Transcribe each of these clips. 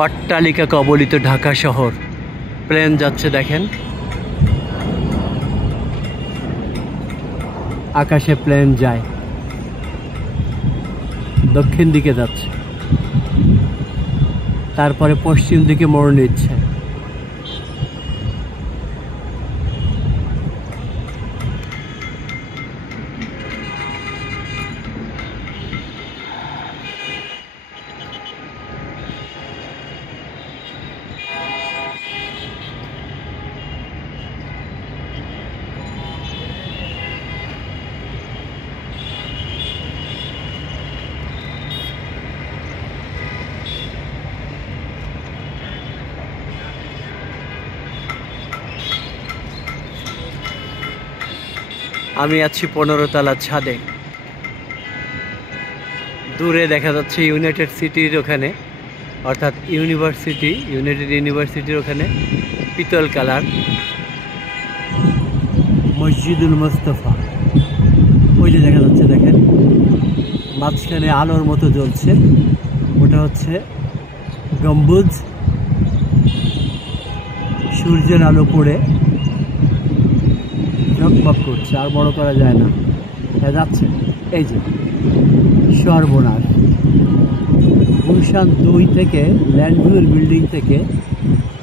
অট্টালিকা কবলিত ঢাকা শহর। প্লেন যাচ্ছে দেখেন, আকাশে প্লেন যায়, দক্ষিণ দিকে যাচ্ছে, তারপরে পশ্চিম দিকে মোড় নিচ্ছে। আমি আছি 15 তলার ছাদে। দূরে দেখা যাচ্ছে ইউনাইটেড সিটির ওখানে, অর্থাৎ ইউনাইটেড ইউনিভার্সিটির ওখানে পিতল কালার মসজিদুল মুস্তাফা। ওই যে দেখা যাচ্ছে, দেখেন মাঝখানে আলোর মতো জ্বলছে, ওটা হচ্ছে গম্বুজ। সূর্যের আলো পড়ে ঝকমক করছে, আর বড় করা যায় না, যাচ্ছে। এই যে সর্বনাশ, গুলশান 2 থেকে ল্যান্ডভিউর বিল্ডিং থেকে,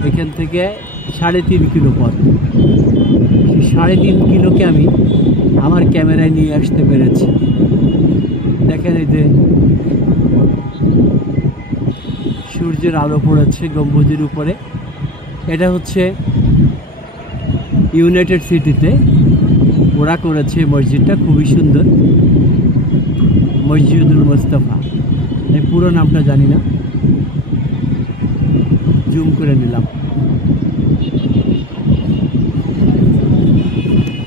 এখান থেকে 3.5 কিলো পথ। সেই 3.5 কিলোকে আমি আমার ক্যামেরায় নিয়ে আসতে পেরেছি। দেখেন এই যে সূর্যের আলো পড়েছে গম্বুজের উপরে। এটা হচ্ছে ইউনাইটেড সিটিতে ওরা করেছে মসজিদটা, খুবই সুন্দর, মসজিদুল মুস্তাফা। এই পুরো নামটা জানি না, জুম করে নিলাম।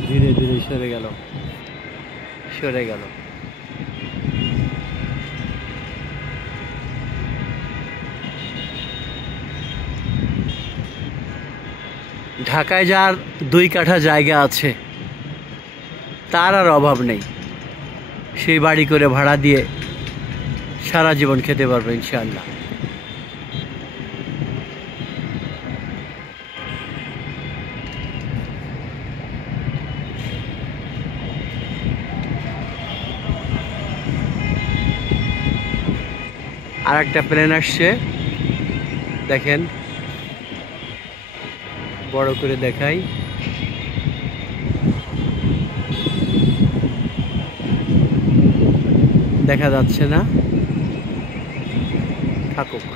ধীরে ধীরে সরে গেল। ঢাকায় যার 2 কাঠা জায়গা আছে, তার আর অভাব নেই। সেই বাড়ি করে ভাড়া দিয়ে সারা জীবন খেতে পারবে ইনশাআল্লাহ। আর একটা প্লেন আসছে, দেখেন, বড় করে দেখাই। দেখা যাচ্ছে না, থাকুক।